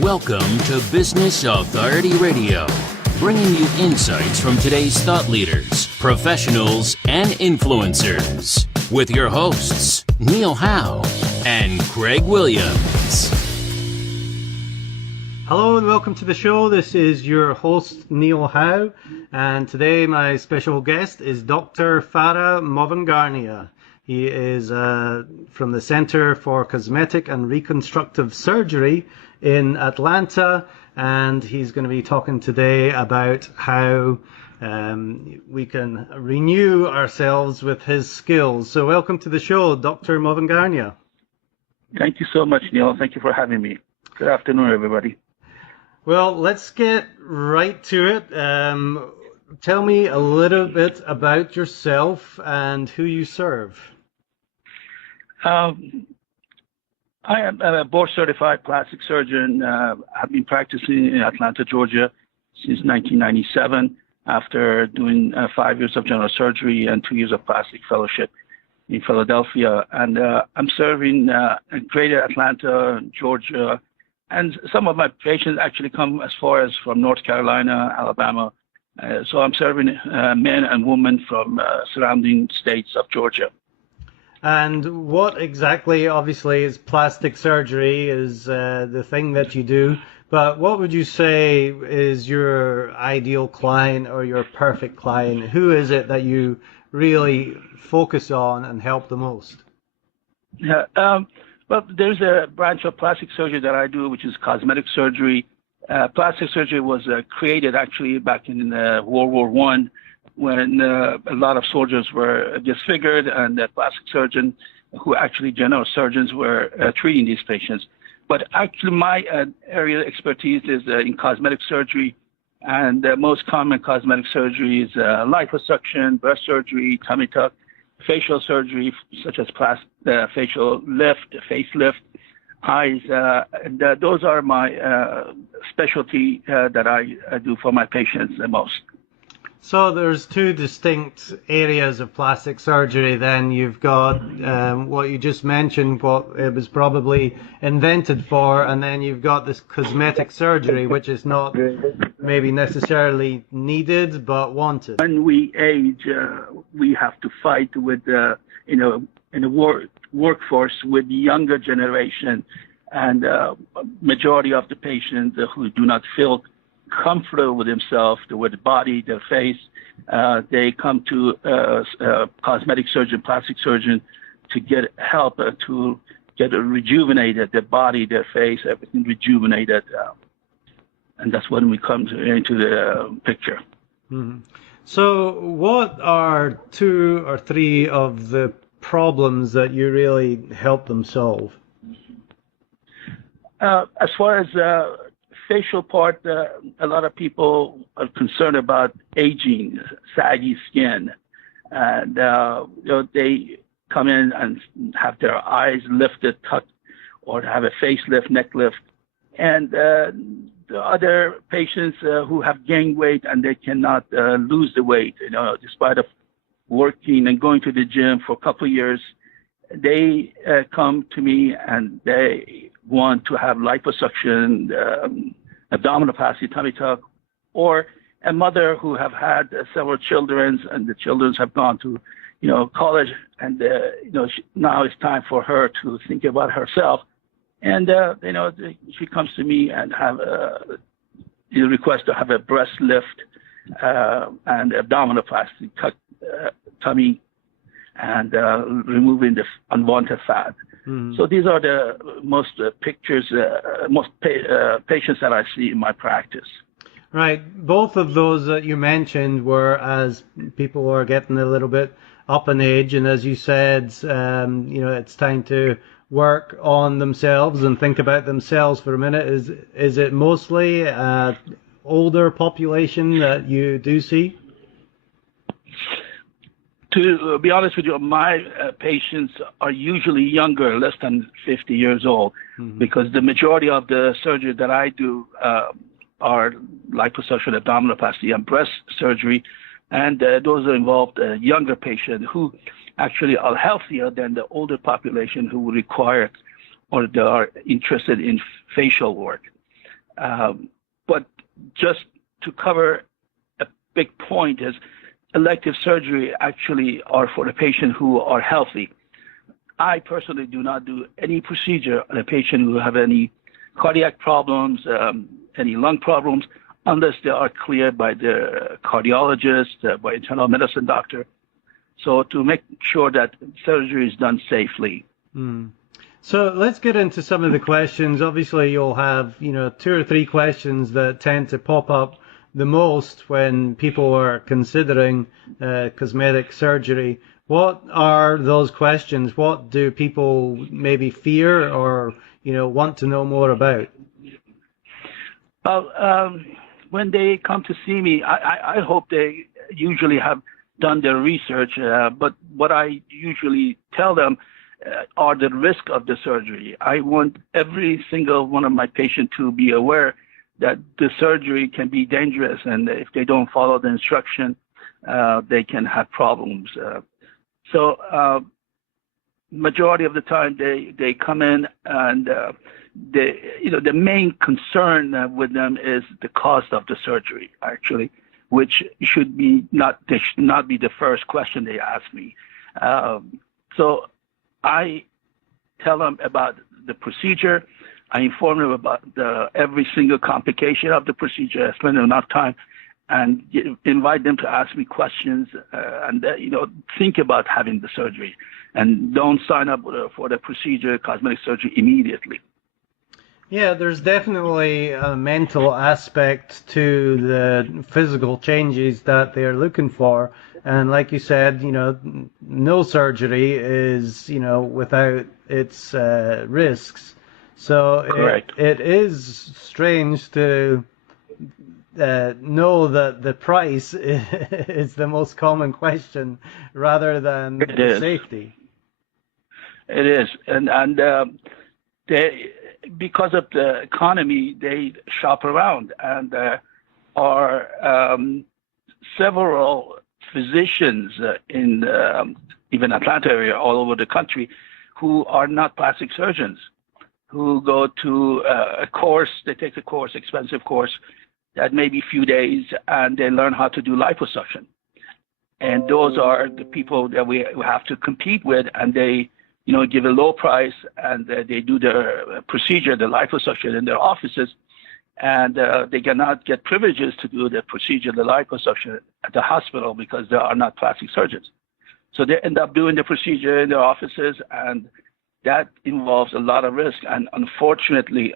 Welcome to Business Authority Radio, bringing you insights from today's thought leaders, professionals, and influencers. With your hosts, Neil Howe and Craig Williams. Hello and welcome to the show. This is your host, Neil Howe, and today my special guest is Dr. Fara Movagharnia. He is from the Center for Cosmetic and Reconstructive Surgery in Atlanta, and he's going to be talking today about how we can renew ourselves with his skills. So welcome to the show, Dr. Movagharnia. Thank you so much, Neil. Thank you for having me. Good afternoon, everybody. Well, let's get right to it. Tell me a little bit about yourself and who you serve. I am a board-certified plastic surgeon. I've been practicing in Atlanta, Georgia since 1997 after doing 5 years of general surgery and 2 years of plastic fellowship in Philadelphia. And I'm serving greater Atlanta, Georgia, and some of my patients actually come as far as from North Carolina, Alabama. So I'm serving men and women from surrounding states of Georgia. And what exactly, obviously, is plastic surgery is the thing that you do, but what would you say is your ideal client or your perfect client? Who is it that you really focus on and help the most? Yeah, well, there's a branch of plastic surgery that I do, which is cosmetic surgery. Plastic surgery was created actually back in World War I, when a lot of soldiers were disfigured, and the plastic surgeon, who actually general surgeons, were treating these patients. But actually, my area of expertise is in cosmetic surgery, and the most common cosmetic surgery is liposuction, breast surgery, tummy tuck, facial surgery, such as facial lift, facelift, eyes. And those are my specialty that I do for my patients the most. So there's two distinct areas of plastic surgery then. You've got what you just mentioned, what it was probably invented for, and then you've got this cosmetic surgery, which is not maybe necessarily needed but wanted. When we age, we have to fight with, in the workforce with the younger generation, and majority of the patients who do not feel comfortable with themselves, with the body, their face, they come to cosmetic surgeon, plastic surgeon, to get help to get rejuvenated, their body, their face, everything rejuvenated, and that's when we come into the picture. Mm-hmm. So what are 2 or 3 of the problems that you really help them solve? As far as facial part, a lot of people are concerned about aging, saggy skin, and they come in and have their eyes lifted, tucked, or have a facelift, neck lift. And the other patients who have gained weight and they cannot lose the weight, despite of working and going to the gym for a couple of years, they come to me and they want to have liposuction, abdominoplasty, tummy tuck, or a mother who have had several children and the children have gone to, college, and now it's time for her to think about herself, and she comes to me and have a request to have a breast lift and abdominoplasty, tummy, and removing the unwanted fat. Mm-hmm. So these are the most patients that I see in my practice. Right. Both of those that you mentioned were as people are getting a little bit up in age, and as you said, it's time to work on themselves and think about themselves for a minute. Is it mostly older population that you do see? To be honest with you, my patients are usually younger, less than 50 years old, mm-hmm. because the majority of the surgery that I do are liposuction, abdominoplasty, and breast surgery, and those involved younger patients who actually are healthier than the older population who require or they are interested in facial work. But just to cover a big point is elective surgery actually are for the patient who are healthy. I personally do not do any procedure on a patient who have any cardiac problems, any lung problems, unless they are cleared by the cardiologist, by internal medicine doctor. So to make sure that surgery is done safely. So let's get into some of the questions. Obviously, you'll have, 2 or 3 questions that tend to pop up the most when people are considering cosmetic surgery. What are those questions? What do people maybe fear or, want to know more about? Well, when they come to see me, I hope they usually have done their research, but what I usually tell them are the risk of the surgery. I want every single one of my patients to be aware that the surgery can be dangerous, and if they don't follow the instruction, they can have problems. So majority of the time they come in and the main concern with them is the cost of the surgery, actually, which should not be the first question they ask me. So I tell them about the procedure. I inform them about every single complication of the procedure. I spend enough time and invite them to ask me questions and think about having the surgery, and don't sign up for the procedure, cosmetic surgery, immediately. Yeah, there's definitely a mental aspect to the physical changes that they're looking for. And like you said, no surgery is, without its risks. So it is strange to know that the price is the most common question rather than the safety. It is. And because of the economy, they shop around, and there are several physicians in even Atlanta area, all over the country, who are not plastic surgeons, who go to a course. They take a course, expensive course, that may be a few days, and they learn how to do liposuction. And those are the people that we have to compete with, and they give a low price, and they do the procedure, the liposuction, in their offices, and they cannot get privileges to do the procedure, the liposuction, at the hospital because they are not plastic surgeons. So they end up doing the procedure in their offices, and that involves a lot of risk. And unfortunately,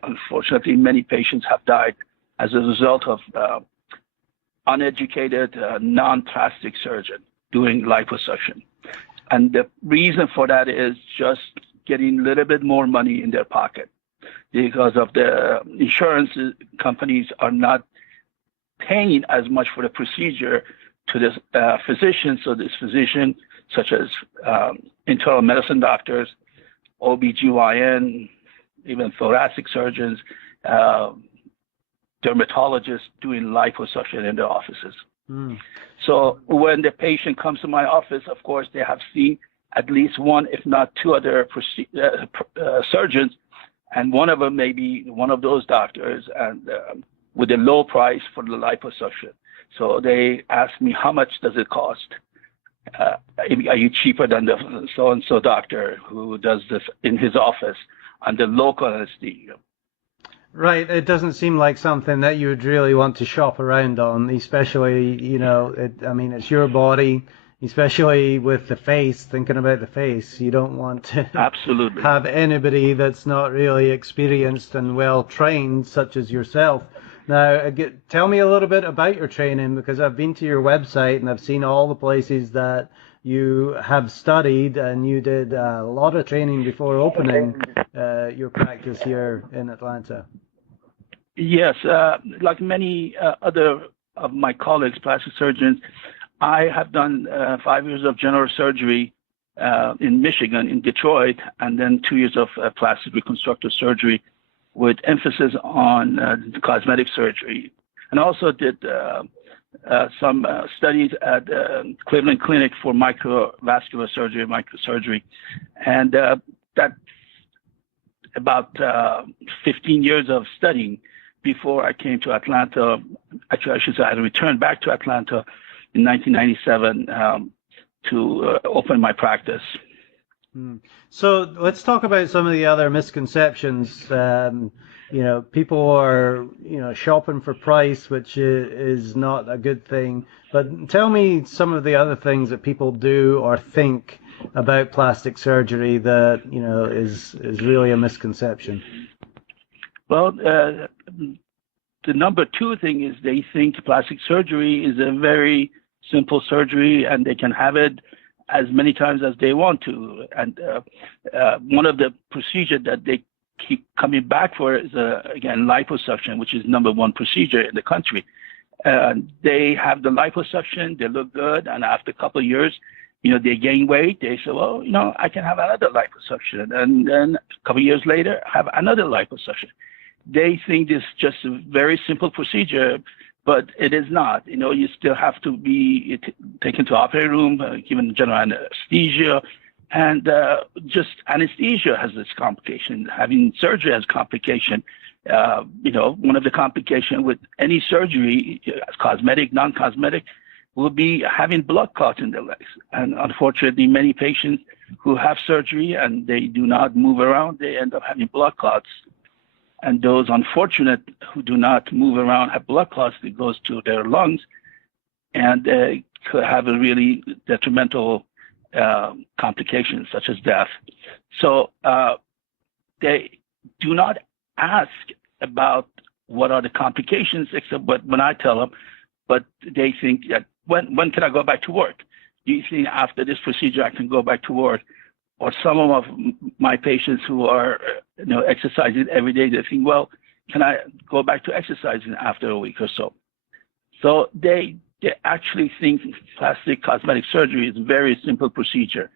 many patients have died as a result of uneducated, non-plastic surgeon doing liposuction. And the reason for that is just getting a little bit more money in their pocket, because of the insurance companies are not paying as much for the procedure to this physician. So this physician, such as internal medicine doctors, OBGYN, even thoracic surgeons, dermatologists doing liposuction in their offices. So when the patient comes to my office, of course, they have seen at least one, if not two other surgeons, and one of them may be one of those doctors, and with a low price for the liposuction. So they ask me, how much does it cost? Are you cheaper than the so-and-so doctor who does this in his office under local anesthesia? Right. It doesn't seem like something that you would really want to shop around on, especially, it's your body, especially with the face, thinking about the face. You don't want to absolutely have anybody that's not really experienced and well trained, such as yourself. Now, tell me a little bit about your training, because I've been to your website and I've seen all the places that you have studied, and you did a lot of training before opening your practice here in Atlanta. Yes, like many other of my colleagues, plastic surgeons, I have done 5 years of general surgery in Michigan, in Detroit, and then 2 years of plastic reconstructive surgery with emphasis on cosmetic surgery. And also did some studies at Cleveland Clinic for microvascular surgery, microsurgery. And that about 15 years of studying before I came to Atlanta. Actually, I should say I returned back to Atlanta in 1997 to open my practice. So let's talk about some of the other misconceptions. People are, shopping for price, which is not a good thing. But tell me some of the other things that people do or think about plastic surgery that, is really a misconception. Well, the number two thing is they think plastic surgery is a very simple surgery and they can have it as many times as they want to. And one of the procedures that they keep coming back for is, again, liposuction, which is number one procedure in the country. They have the liposuction, they look good, and after a couple of years, they gain weight. They say, well, I can have another liposuction. And then a couple of years later, have another liposuction. They think this is just a very simple procedure, but it is not. You still have to be taken to operating room, given general anesthesia, and just anesthesia has its complication. Having surgery has complication. One of the complications with any surgery, cosmetic, non-cosmetic, will be having blood clots in the legs. And unfortunately, many patients who have surgery and they do not move around, they end up having blood clots. And those unfortunate who do not move around have blood clots that goes to their lungs and could have a really detrimental complications such as death. So they do not ask about what are the complications except when I tell them, but they think that when can I go back to work? Do you think after this procedure I can go back to work? Or some of my patients who are exercising every day, they think, well, can I go back to exercising after a week or so? So they actually think plastic cosmetic surgery is a very simple procedure.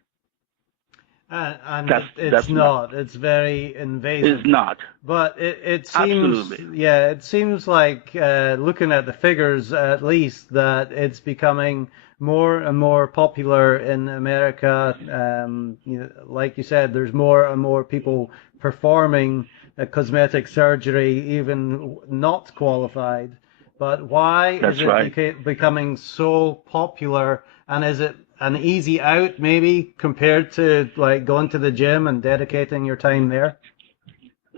And it's not. It's very invasive. It's not. But it seems, absolutely. It seems like looking at the figures, at least, that it's becoming more and more popular in America. Like you said, there's more and more people performing cosmetic surgery, even not qualified. But why is it becoming so popular? And is it an easy out, maybe, compared to like going to the gym and dedicating your time there?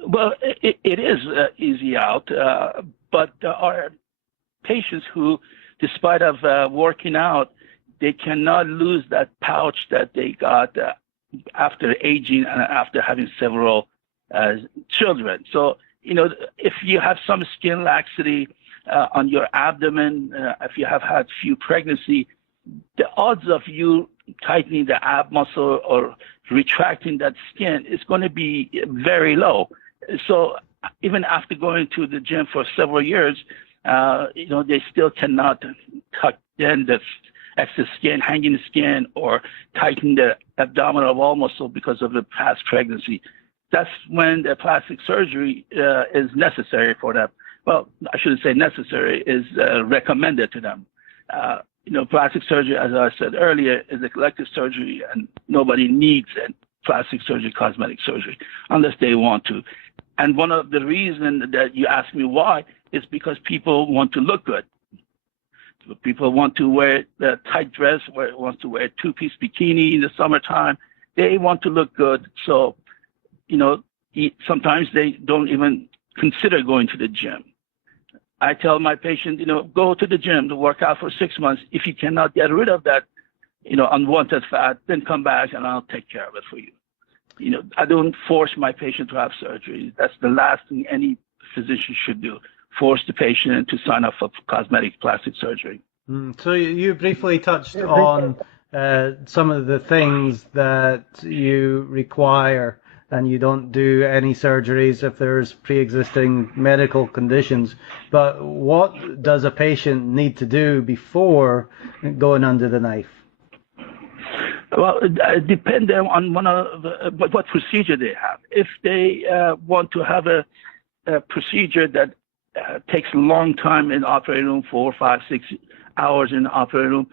Well, it is easy out, but there are patients who, despite of working out, they cannot lose that pouch that they got after aging and after having several children. So, if you have some skin laxity on your abdomen, if you have had few pregnancy, the odds of you tightening the ab muscle or retracting that skin is going to be very low. So even after going to the gym for several years, they still cannot tuck in the excess skin, hanging skin, or tighten the abdominal wall muscle because of the past pregnancy. That's when the plastic surgery is necessary for them. Well, I shouldn't say necessary, is recommended to them. Plastic surgery, as I said earlier, is a elective surgery, and nobody needs a plastic surgery, cosmetic surgery, unless they want to. And one of the reasons that you ask me why is because people want to look good. People want to wear a tight dress, want to wear a two-piece bikini in the summertime. They want to look good. So, sometimes they don't even consider going to the gym. I tell my patient, go to the gym to work out for 6 months. If you cannot get rid of that, unwanted fat, then come back and I'll take care of it for you. I don't force my patient to have surgery. That's the last thing any physician should do. Force the patient to sign up for cosmetic plastic surgery. So you briefly touched on some of the things that you require, and you don't do any surgeries if there's pre-existing medical conditions. But what does a patient need to do before going under the knife? Well, it depends on what procedure they have. If they want to have a procedure that takes a long time in operating room, 4, 5, 6 hours in the operating room,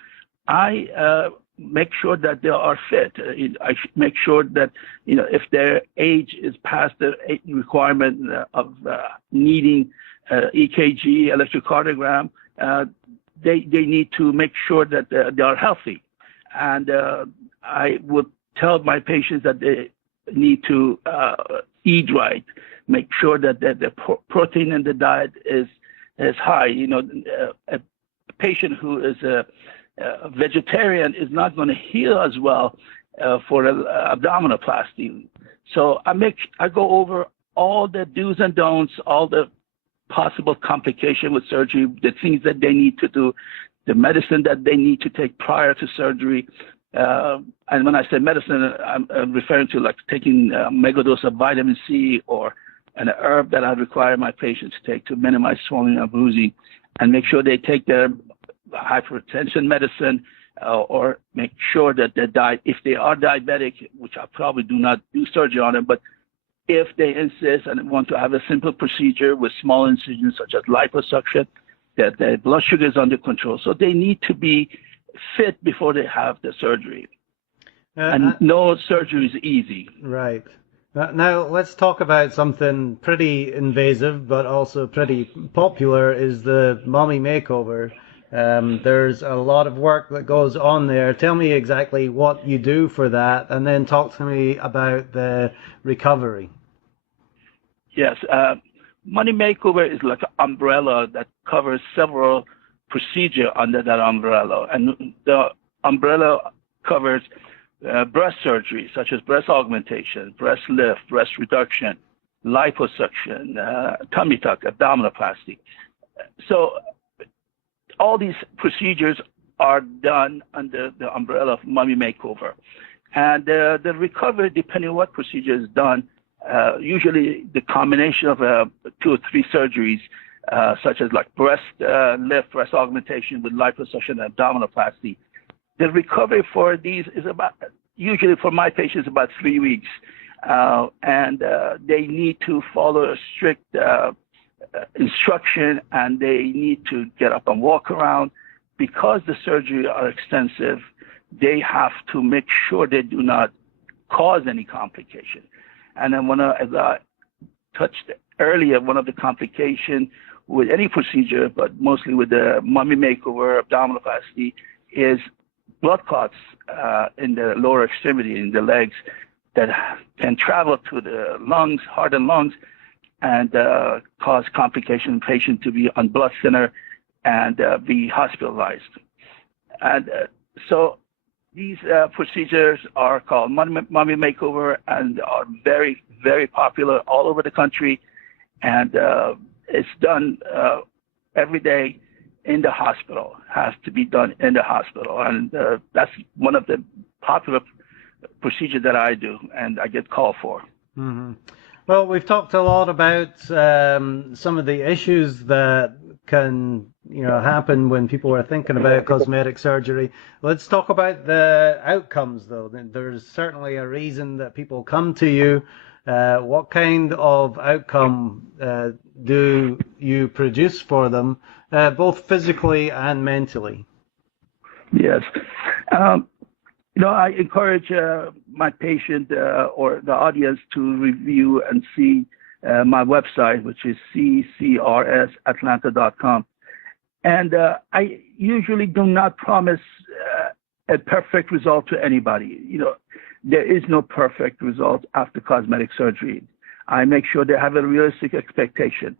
I make sure that they are fit. I make sure that, if their age is past the requirement of needing EKG, electrocardiogram, they need to make sure that they are healthy. And I would tell my patients that they need to eat right, make sure that the protein in the diet is high. A patient who is a vegetarian is not going to heal as well for abdominoplasty. So I go over all the do's and don'ts, all the possible complication with surgery, the things that they need to do, the medicine that they need to take prior to surgery. And when I say medicine, I'm referring to like taking a megadose of vitamin C or an herb that I require my patients to take to minimize swelling and bruising, and make sure they take their hypertension medicine or make sure that their diet, if they are diabetic, which I probably do not do surgery on them, but if they insist and want to have a simple procedure with small incisions such as liposuction, that their blood sugar is under control. So they need to be fit before they have the surgery. And no surgery is easy. Right. Now, let's talk about something pretty invasive, but also pretty popular, is the mommy makeover. There's a lot of work that goes on there. Tell me exactly what you do for that, and then talk to me about the recovery. Yes. Money makeover is like an umbrella that covers several procedures under that umbrella. And the umbrella covers breast surgery, such as breast augmentation, breast lift, breast reduction, liposuction, tummy tuck, abdominoplasty. So all these procedures are done under the umbrella of mommy makeover. And the recovery, depending on what procedure is done, usually the combination of 2 or 3 surgeries, such as like breast lift, breast augmentation with liposuction and abdominoplasty. The recovery for these is usually for my patients, about 3 weeks. And they need to follow a strict instruction, and they need to get up and walk around. Because the surgery are extensive, they have to make sure they do not cause any complication. And then as I touched earlier, one of the complications with any procedure, but mostly with the mommy makeover, abdominoplasty, is blood clots in the lower extremity, in the legs, that can travel to the lungs, heart and lungs, and cause complication, patient to be on blood thinner and be hospitalized. And so these procedures are called mommy makeover and are very, very popular all over the country. And it's done every day in the hospital, has to be done in the hospital. And that's one of the popular procedures that I do and I get called for. Mm-hmm. Well, we've talked a lot about some of the issues that can, happen when people are thinking about cosmetic surgery. Let's talk about the outcomes, though. There's certainly a reason that people come to you. What kind of outcome do you produce for them, both physically and mentally? Yes. I encourage my patient or the audience to review and see my website, which is ccrsatlanta.com. And I usually do not promise a perfect result to anybody. There is no perfect result after cosmetic surgery. I make sure they have a realistic expectation.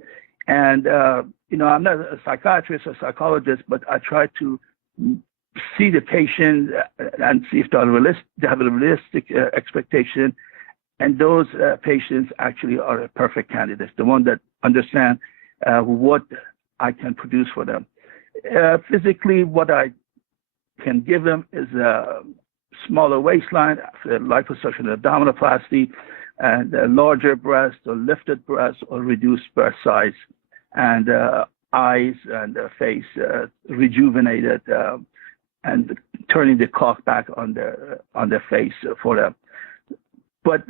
And, I'm not a psychiatrist or psychologist, but I try to see the patient and see if they have a realistic expectation. And those patients actually are a perfect candidates, the one that understand what I can produce for them. Physically, what I can give them is a smaller waistline, liposuction, abdominoplasty, and a larger breast or lifted breast or reduced breast size, and eyes and face rejuvenated, and turning the caulk back on their face for them. But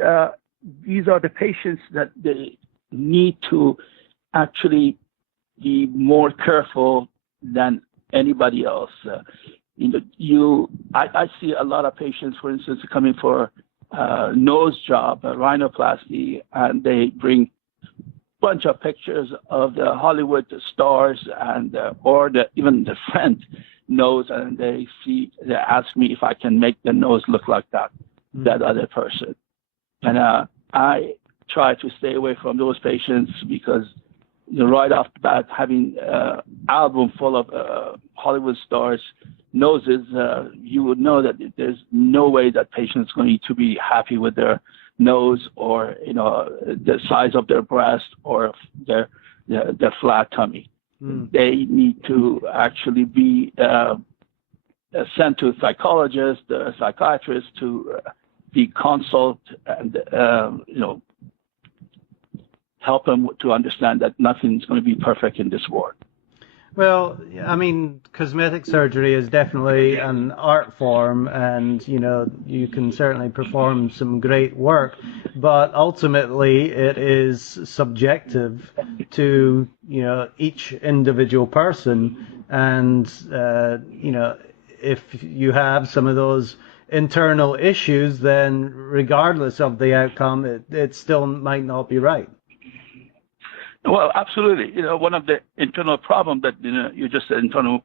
these are the patients that they need to actually be more careful than anybody else. I see a lot of patients, for instance, coming for nose job, a rhinoplasty, and they bring bunch of pictures of the Hollywood stars and even the friend nose, and they ask me if I can make the nose look like that other person. And I try to stay away from those patients because right off the bat, having an album full of Hollywood stars' noses, you would know that there's no way that patient is going to be happy with their nose or the size of their breast or their flat tummy. They need to actually be sent to a psychologist, a psychiatrist to be consult and help them to understand that nothing's going to be perfect in this world. Well, I mean, cosmetic surgery is definitely an art form, and you can certainly perform some great work, but ultimately it is subjective to each individual person, and if you have some of those internal issues, then regardless of the outcome, it still might not be right. Well, absolutely. One of the internal problems that you just said, internal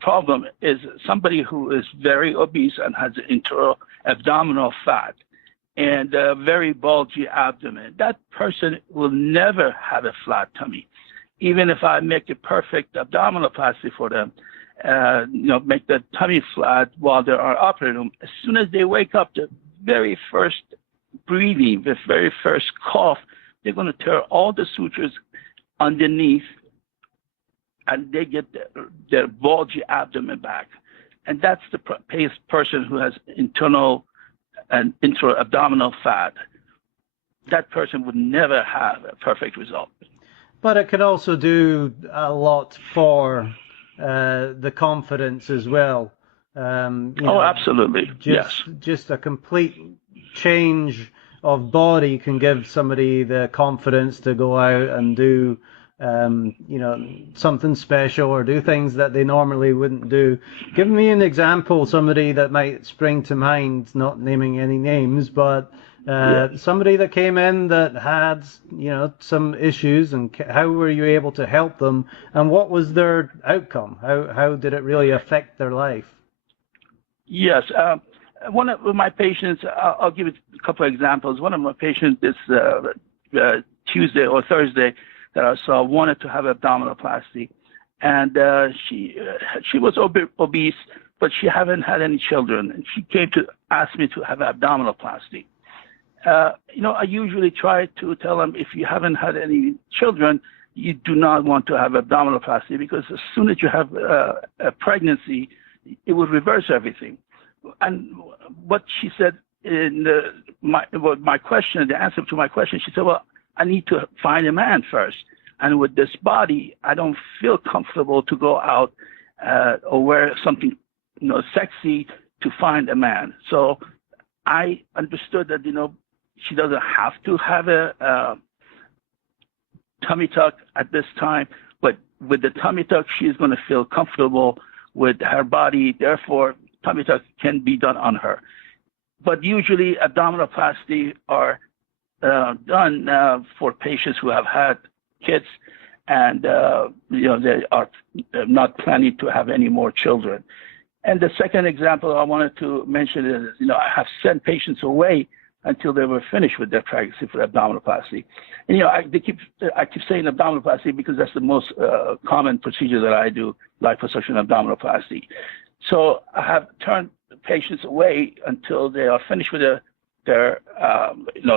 problem, is somebody who is very obese and has internal abdominal fat and a very bulgy abdomen. That person will never have a flat tummy. Even if I make a perfect abdominoplasty for them, make the tummy flat while they're on operating room, as soon as they wake up, the very first breathing, the very first cough, they're going to tear all the sutures underneath, and they get their bulgy abdomen back. And that's the person who has internal and intra-abdominal fat. That person would never have a perfect result. But it can also do a lot for the confidence as well. Absolutely. Yes. Just a complete change of body can give somebody the confidence to go out and do something special or do things that they normally wouldn't do. Give me an example, somebody that might spring to mind, not naming any names, but somebody that came in that had some issues, and how were you able to help them, and what was their outcome? How did it really affect their life? Yes. One of my patients, I'll give you a couple of examples. One of my patients this Tuesday or Thursday that I saw wanted to have abdominoplasty, and she was obese, but she haven't had any children, and she came to ask me to have abdominoplasty. I usually try to tell them, if you haven't had any children, you do not want to have abdominoplasty, because as soon as you have a pregnancy, it will reverse everything. And what she said in my question, the answer to my question, she said, well, I need to find a man first. And with this body, I don't feel comfortable to go out or wear something sexy to find a man. So I understood that, she doesn't have to have a tummy tuck at this time, but with the tummy tuck, she's going to feel comfortable with her body. Therefore, tummy tuck can be done on her. But usually abdominoplasty are done for patients who have had kids and they are not planning to have any more children. And the second example I wanted to mention is, I have sent patients away until they were finished with their pregnancy for abdominoplasty. And I keep saying abdominoplasty because that's the most common procedure that I do, liposuction abdominoplasty. So I have turned patients away until they are finished with their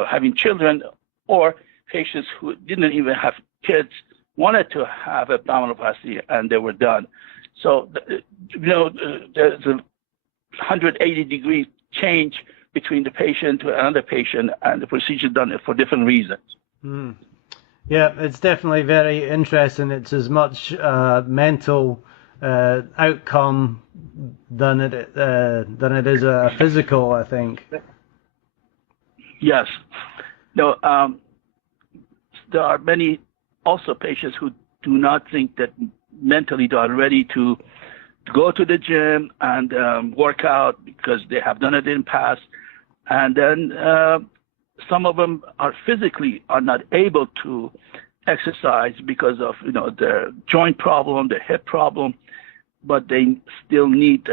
having children, or patients who didn't even have kids wanted to have abdominoplasty and they were done. So, there's a 180-degree change between the patient to another patient, and the procedure done for different reasons. Mm. Yeah, it's definitely very interesting. It's as much mental outcome than it is a physical, I think. Yes. No. There are many also patients who do not think that mentally they are ready to go to the gym and work out because they have done it in the past. And then some of them are physically not able to exercise because of, their joint problem, their hip problem, but they still need,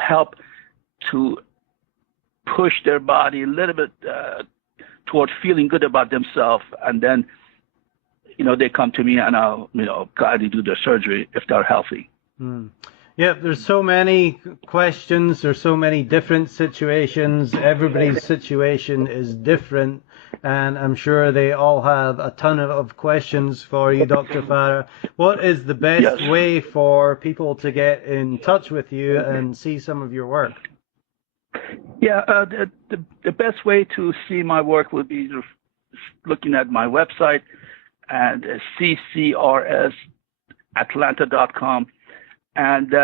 help to push their body a little bit toward feeling good about themselves. And then, they come to me and I'll, gladly do their surgery if they're healthy. Yeah, there's so many questions, there's so many different situations. Everybody's situation is different, and I'm sure they all have a ton of questions for you, Dr. Fara. What is the best way for people to get in touch with you and see some of your work? Yeah, the best way to see my work would be looking at my website and ccrsatlanta.com. And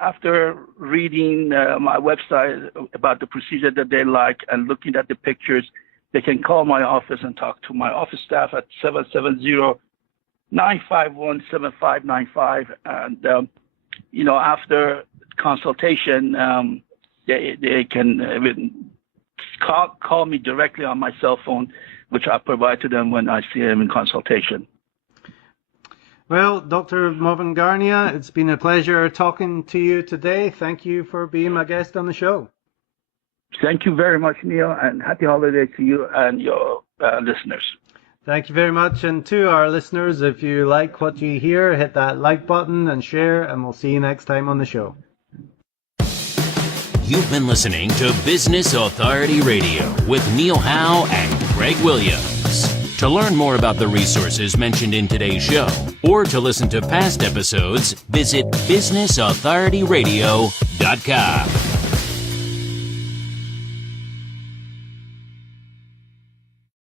after reading my website about the procedure that they like and looking at the pictures, they can call my office and talk to my office staff at 770-951-7595. And, after consultation, they can call me directly on my cell phone, which I provide to them when I see them in consultation. Well, Dr. Movagharnia, it's been a pleasure talking to you today. Thank you for being my guest on the show. Thank you very much, Neil, and happy holidays to you and your listeners. Thank you very much. And to our listeners, if you like what you hear, hit that like button and share, and we'll see you next time on the show. You've been listening to Business Authority Radio with Neil Howe and Greg Williams. To learn more about the resources mentioned in today's show or to listen to past episodes, visit businessauthorityradio.com.